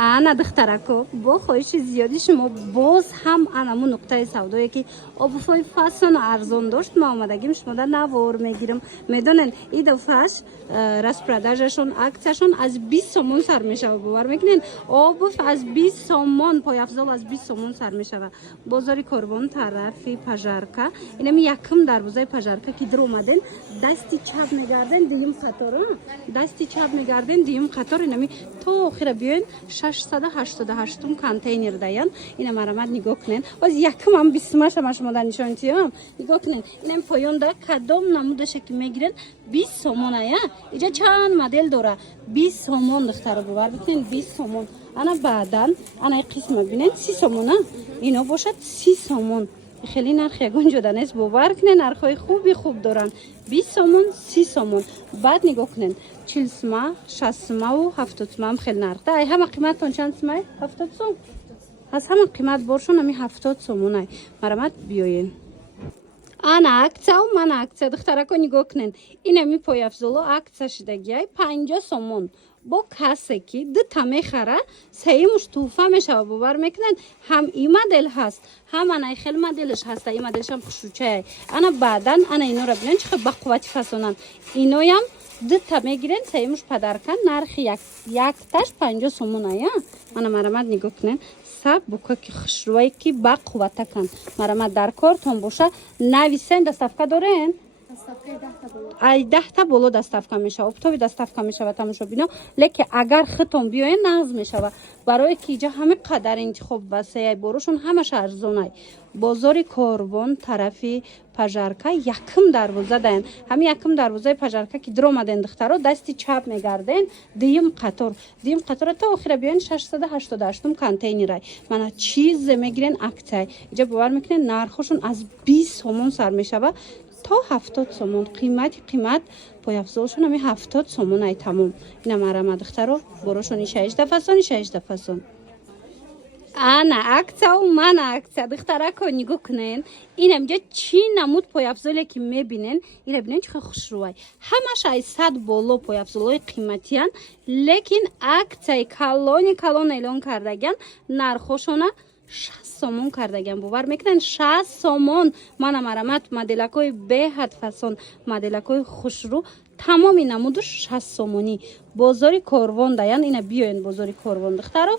ана духтарако бо хоҳиши зиёди шумо боз ҳам анаму нуқтаи савдое ки обуфои фасон арзон дошт ма омадагим шумода навор мегирам медонен и дафъаш распродажашон аксияшон аз 20 сомон сар мешава бовар мекунен обуф аз 20 сомон пояфзол аз 20 сомон сар мешава бозори корвон тарафи пажарка инами якм дарвозаи пажарка ки дар омаден дасти чап мегарден дуюм қатор дасти чап мегарден дуюм қатор инами то охира биёен 688 контейнер даян ина марамад нигоҳ кунен оз якм ам 20 ама шумо дар нишон тиём нигоҳ кунен инам поёнда кадом намудаша ки мегирен 20 сомон ая иҷа чанд модел дора 20 сомон духтара бовар бикунен 20 сомон ана баъдан ана қисма бинен 30 сомона ино бошад 30 сомон хеле нарх ягон ҷода нест бовар кунен нархҳои хуби хуб доранд 20 сомон 30 сомон баъд нигоҳ кунен 40 сма 60 смаву 70 смам хеле нархта ай ҳама қиматтон чанд смай 70 сом аз ҳама қимат боршон ами 70 сомонай марамад биёен ана аксияу мана аксия духтарако нигоҳ кунен инами пояфзоло аксия шидагиай 50 сомон бо касе ки дута мехара сеимуш туҳфа мешава бовар мекунен ҳам и модел ҳаст ҳам анай хел моделш ҳаста и моделшам хушрӯчаяй ана баъдан ана инора бинен чӣ хел ба қуввати фасонанд иноям дута мегирен сеимуш падаркан нархи якташ 50 сомон ая ана марамад нигоҳ кунен саб бука ки хушрӯвае ки ба қувватакан марамад дар кортон боша нависен доставка дорен ай 10 боло доставка мешава обтоби доставка мешава тамошобино леки агар хитон биёен нағз мешава барое ки иҷа ҳами қадар интихоб васеяй борошон ҳамаш арзонай бозори корвон тарафи пажарка якм дарвоза даян ҳами якм дарвозаи пажарка ки дар омаден духтаро дасти чап мегарден дуюм қатора то охира биёен 688 контейнерай мана чизе мегирен аксияй иҷа бовар мекунен нархошон аз 20 сомон сар мешава то 70 сомон қимат пояфзолшон ами 70 сомон ай тамом ина марама духтаро борошони 6 фасон ана аксияу мана аксия духтарако нигоҳ кунен инамҷа чӣ намуд пояфзоле ки мебинен ина бинен чихел хушрӯвай ҳамаш ай 100 боло пояфзолои қиматиян лекин аксияи калон эълон кардаган нархошона 60 сомон кардаган бовар мекунен 60 сомон мана марамат моделакои беҳад фасон моделакои хушрӯ тамоми намуду 60 сомонӣ бозори корвон даян ина биёен бозори корвон духтаро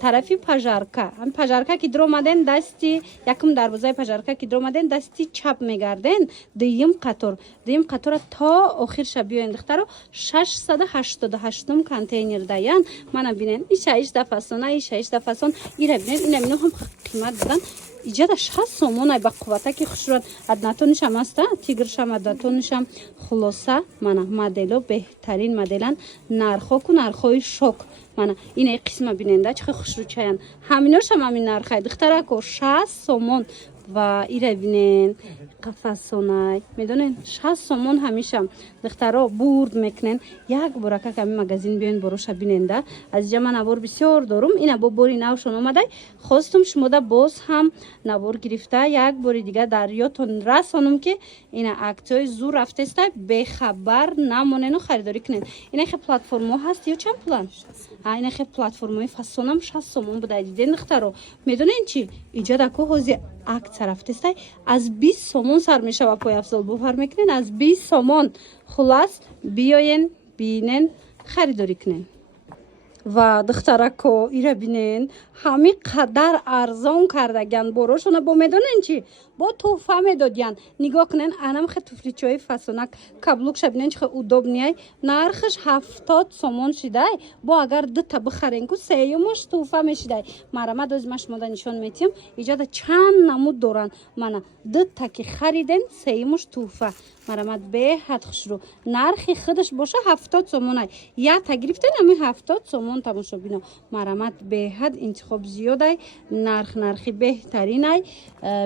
тарафи пажарка ки дар омаден дасти якм дарвозаи пажарка ки дар омаден дасти чап мегарден дуюм қатора то охирша биёен духтаро 688 контейнер даян мана бинен и 6 фасон ира бинен ина мино ҳам қимат будан иҷада 60 сомонай ба қувватаки хушрӯванд аднатонишам аста тигршам аднатонишам хулоса мана модело беҳтарин моделан нархҳои шок мана ина қисма биненда чихел хушрӯчаян ҳаминошам ҳамин нархай духтарако 60 сомон ва ира бинен қафасонай медонен 60 сомон ҳамишам духтаро бурд мекунен як борака ками магазин биёен бороша биненда аз иҷа ман навор бисёр дорум ина бо бори навшон омадай хостум шумода боз ҳам навор гирифта як бори дигар дар ётон расонум ки ина аксияҳои зур рафтеста бехабар намонену харидорӣ кунен ина хе платформа ҳаст ё чанд пулан ина хе платформаи фасонам 60 сомон буда диден духтаро медонен чӣ иҷа дако ҳози аксия рафтестай аз 20 сомон сар мешава пояфзол бовар мекунен аз 20 сомон хулас биёен бинен харидорӣ кунен ва духтарако ира бинен ҳами қадар арзон кардаган борошона бо медонен чӣ бо туҳфа медодиян нигоҳ кунен анам хе туфличаҳои фасонак каблукша бинен чихел удобнияй нархаш 70 сомон шидай бо агар дута бихарен ку сеюмаш туҳфа мешидай марамад ози ман шумода нишон метиҳам иҷода чанд намуд доранд мана дута ки хариден сеюмаш туҳфа марамад беҳад хушрӯ нархи худаш боша 70 сомонай ята гирифтен ами 70 сомон тамошобино марамад беҳад интихоб зиёдай нархи беҳтаринай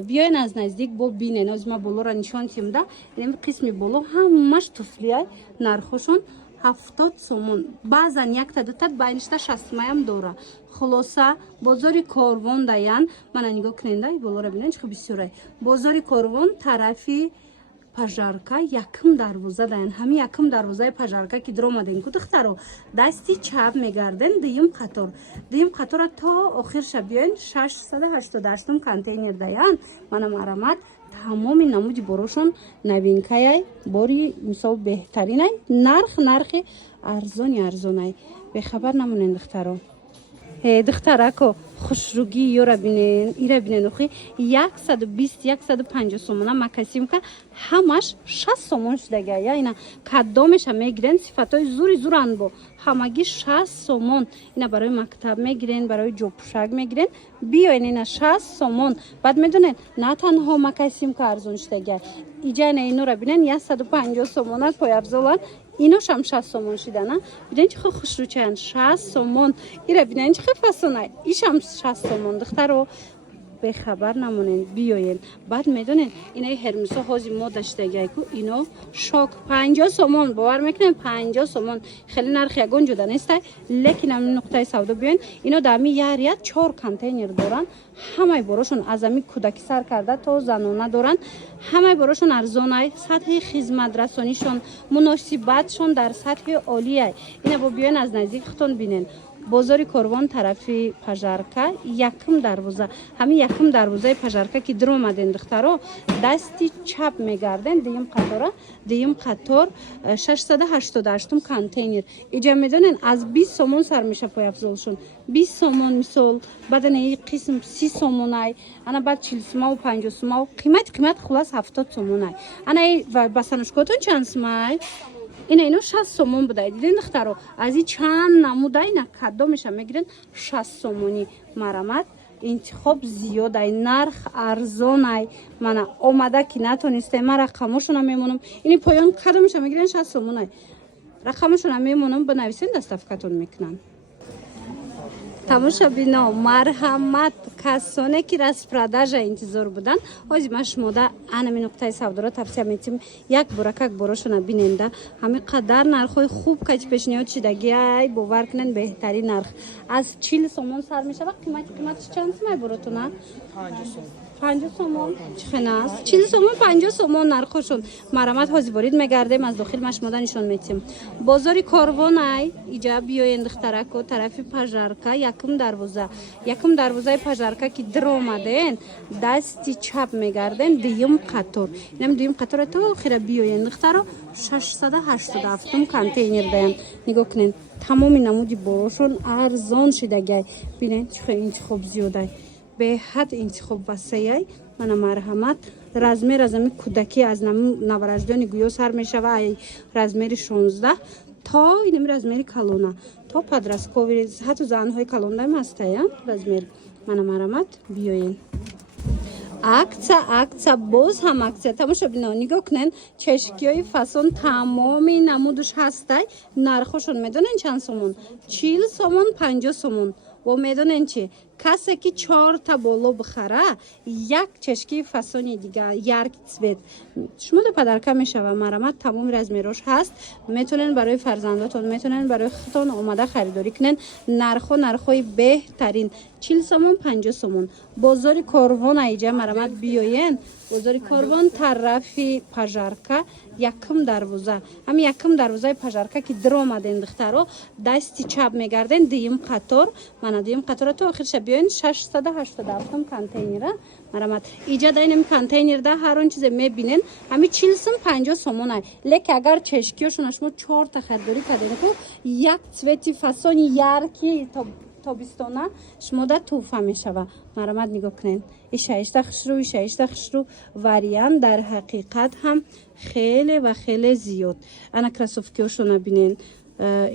биёен аз наздик бо бинен ози ман болора нишон тиҳамда ин қисми боло ҳамаш туфлияй нархошон 70 сомон баъзан якта дута байништа 60 маям дора хулоса бозори корвон даян мана нигоҳ куненда болора бинен чихел бисёрай бозори корвон тарафи пажарка якм дарвоза даен. Ҳами якм дарвозаи пажарка ки дромаден ку духтаро дасти чап мегарден дуюм қатор. Дуюм қатора то охирша биёен 688 контейнер даян. Мана марамат тамоми намуди борошон новинкаяй бори мисол беҳтаринай нархи арзонай бехабар намонен духтаро. Духтарако хушруги ёра бинен ира бинен охи 120-150 сомона макасимка ҳамаш 60 сомон шудага яина кадомеша мегирен сифатои зуран бо ҳамаги 60 сомон ина барои мактаб мегирен барои ҷопушак мегирен биёен ина 60 сомон баъд медонен на танҳо макасимка арзон шудага иҷана инора бинен 150 сомона поябзолан иношам 60 сомон шидана бинен чихо хушручаян 60 сомон ира бинен чихо фасонай ишам 60 сомон духтаро бехабар намонен биёен баъд медонен инаи ҳермисо ҳози мода шидагайку ино шок 50 сомон бовар мекунен 50 сомон хеле нархи ягон ҷуда нестай лекин ам нуқтаи савдо биёен ино дами ярият 4 контейнер доран ҳамаи борошон аз ами кӯдаки сар карда то занона доран ҳамаи борошон арзонай сатҳи хизматрасонишон муносибатшон дар сатҳи олияй ина бо биёен аз наздик хутон бинен бозори корвон тарафи пажарка якм дарвоза ҳами якм дарвозаи пажарка ки дромаден духтаро дасти чап мегарден дуюм қатор 688 контейнер иҷа медонен аз 20 сомон сар меша пояфзолшон 20 сомон мисол баданаи қисм 30 сомонай ана баъд 40 сомон 50 сомон қимат хулас 70 сомонай ана басанушкотон чанд сомай ино 60 сомон будай диден духтаро ази чанд намудай на кадомеша мегирен 60 сомони марамат интихоб зиёдай нарх арзонай мана омада ки натонистай ма рақамошона мемонам ини поён кадомеша мегирен 60 сомонай рақамошона мемонам бинависен даставкатон мекунан тамошабино марҳамат касоне ки распродажа интизор буданд ҳозир ма шумода анами нуқтаи савдоро тавсия метим як боракак борошона биненда ҳами қадар нархҳои хуб кати пешниҳод шидаги ай бовар кунен беҳтарин нарх аз 40 сомон сар мешава қиматиш чанд сомай боротона 50 сомон чихенас 40 сомон 50 сомон нархошон марамат ҳозир ворид мегардем аз дохил машмода нишон метим бозори корвонай иҷа биёен духтарако тарафи пажарка якм дарвозаи пажарка ки дромаден дасти чап мегарден дуюм қатор инам дуюм қатора то охира биёен духтаро 687 контейнер даян нигоҳ кунен тамоми намуди борошон арзон шидагай бинен чихо интихоб зиёдай беҳад интихоб васеяй мана марҳамат размер аз ами кӯдаки аз навараждони гӯё сар мешава ай размери 16 то инами размери калона то подросткови ҳатто занҳои калондаам ҳастая размер мана марҳамат биёен акция боз ҳам акция тамошо бино нигоҳ кунен чешкиёи фасон тамоми намудуш ҳастай нархошон медонен чанд сомон 40 сомон 50 сомон во медонен чи касе ки 4 та боло бихара як чешкии фасони дига ярк цвет шумо до падарка мешава марамат тамоми размерош ҳаст метонен барои фарзандотон метонен барои худтон омада харидорӣ кунен нархҳои беҳтарин 40 сомон 50 сомон бозори корвон аиҷа марамат биёен бозори корвон тарафи пажарка якм дарвоза ҳами якм дарвозаи пажарка ки дромаден духтаро дасти чап мегарден дуюм қатор мана дуюм қатора то охирша биёен 687 контейнера марамат иҷа да инами контейнерда ҳар он чизе мебинен ҳами 40 сом 50 сомонай леки агар чешкиёшона шумо 4 та харидорӣ карденко як цвети фасони ярки тобистона шумода туҳфа мешава марамат нигоҳ кунен ишаишта хушру вариант дар ҳақиқат ҳам хеле ва хеле зиёд ана красовкиёшона бинен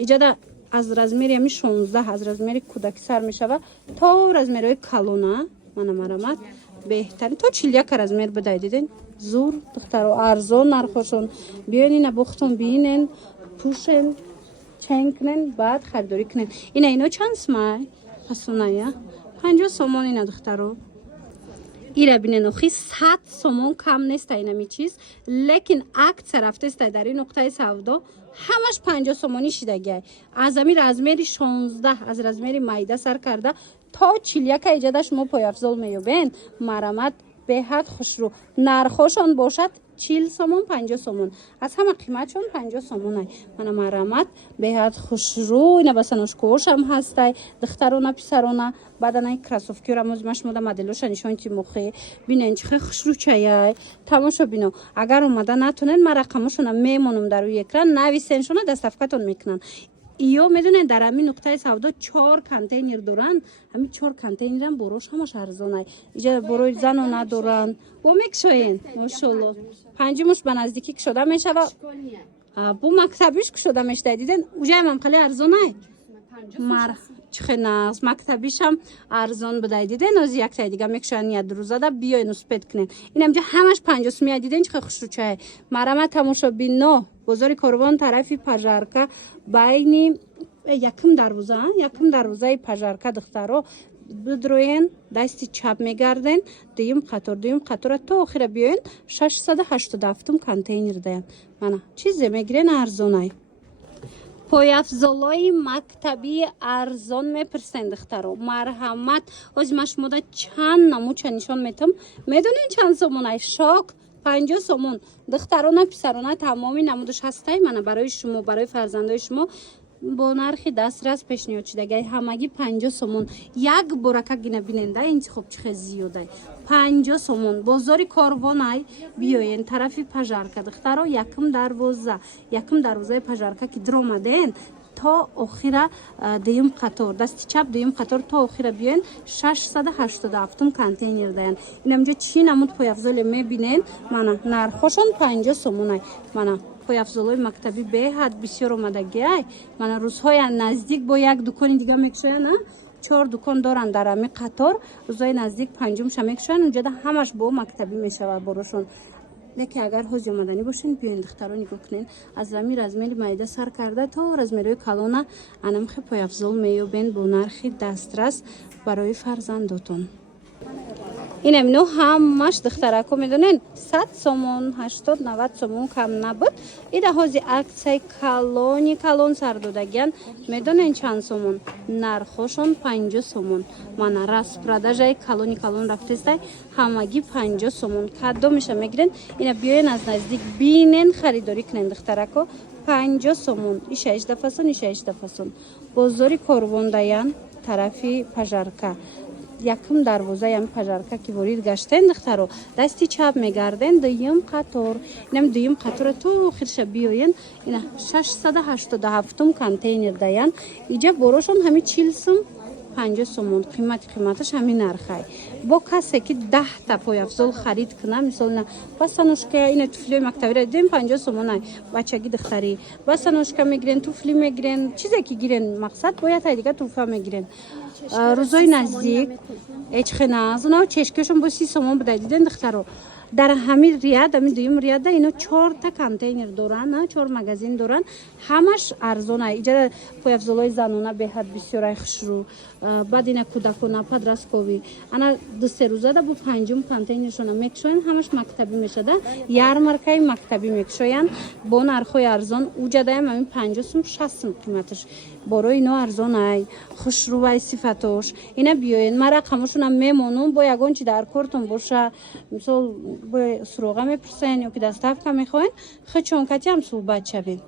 иҷада аз размери ами 16 аз размери кӯдаки сар мешава то размерҳои калона мана марамат беҳтарин то 41 размер будай диден зур духтаро арзон нархошон биёен ина бухтон бинен пушен чен кунен баъд харидорӣ кунен ино чанд сомай фасоная 50 сомон ина духтаро ира бинен охи 100 сомон кам неста инами чиз лекин акция рафтестай дар ин нуқтаи савдо ҳамаш 50 сомонӣ шидагай аз ами размери 16 аз размери майда сар карда то 41 иҷада шумо пояфзол меёбен марамат беҳад хушрӯ нархошон бошад 40 сомон 50 сомон аз ҳама қиматшон 50 сомон ай мана марамат беҳад хушрӯй ина басаношкош ҳам ҳастай духтарона писарона баданай кроссовкиёра мошмода моделоша нишонти мухе бинен чихе хушрӯчаяй тамошо бино агар омада натунен ма рақамошона мемонам дар рӯи экран нависеншона доставкатон мекунан ё медонед дар ҳамин нуқтаи савдо 4 контейнер доранд ҳамин 4 контейнерам борош ҳамаш арзонай иҷа борои занона доранд бо мекшоен мошалло панҷумуш ба наздикӣ кушода мешава бу мактабиш кушода мешавад диден уҷаи мамқали арзонай мар чихе нағз мактабишам арзон будай диден ози яктай дига мекушоян ядрӯзада биёен успед кунен инамҷа ҳамаш 50 сомия диден чихе хушрӯчае марама тамошо бино бозори корвон тарафи пажарка байни якм дарвозаи пажарка духтаро бидроен дасти чап мегарден дуюм қатора то охира биёен 687 контейнер даям мана чизе мегирен арзонай пойафзолои мактаби арзон мепирсен духтаро марҳамат ози ма шумода чанд намуча нишон метам медонен чанд сомонай шок 50 сомон духтарона писарона тамоми намудаш ҳастай мана барои шумо барои фарзандои шумо бо нархи дастрас пешниҳод шудагаи ҳамагӣ 50 сомон як борака гина биненда интихоб чихе зиёдай 50 сомон бозори корвонай биёен тарафи пажарка духтаро якм дарвозаи пажарка ки дромаден то охира дуюм қатор дасти чап дуюм қатор то охира биёен 687 контейнер даян инамҷо чӣ намуд пойафзоле мебинен мана нархошон 50 сомонай мана пойафзолои мактаби беҳад бисёр омадагиай мана рӯзҳоя наздик бо як дукони дига мекушоян 4 дукон доранд дар ҳами қатор рӯзҳои наздик панҷумша мекушоян уҷада ҳамаш бо мактаби мешавад борошон леки агар ҳози омаданӣ бошен биёен духтаро нигоҳ кунен аз ҳами размери майда сар карда то размерои калона анамхе пойафзол меёбен бо нархи дастрас барои фарзандотон инамино ҳамаш духтарако медонен 100 сомон 80-90 сомон кам набуд ида ҳози аксияи калон сардодагиян медонен чанд сомон нархошон 50 сомон мана распродажаи калон рафтестай ҳамагӣ 50 сомон кадомеша мегирен ина биёен аз наздик бинен харидорӣ кунен духтарако 50 сомон иша 18 фасон бозори корвондаян тарафи пажарка якм дарвозаи ҳами пажарка ки ворид гаштен духтаро дасти чап мегарден дуюм қатор инам дуюм қатора то охирша биёен ина 687 контейнер даян иҷа борошон ҳами 40 сом 50 сомон қиматаш ҳамин нархай бо касе ки 10 та пойафзол харид кунам мисол ина басанушка ина туфлиёи мактабиро дидем 50 сомонай бачагӣ духтарӣ басанушка мегирен туфли мегирен чизе ки гирен мақсад бояд ай дига туҳфа мегирен рӯзои наздик эчхе назна чешкашон бо 30 сомон будай диден духтаро дар ҳами рияд ҳами дуюм рияда ино 4 та контейнер доранд 4 магазин доранд ҳамаш арзонай иҷа пойафзолои занона беҳад бисёрай хушрӯ баъд ина кӯдакона подростковӣ ана дусе рӯзада бо панҷум контейнершона мекушоян ҳамаш мактабӣ мешада ярмаркаи мактабӣ мекушоян бо нархҳои арзон уҷадаям ҳамин 50 сум 60 сум қиматаш борои ино арзонай хушрӯвай сифатош ина биёен ма рақамошонам мемонум бо ягон чи дар кортон боша мисол бо суроға мепурсен ё ки доставка мехоҳен хичонкатиам суҳбат шавем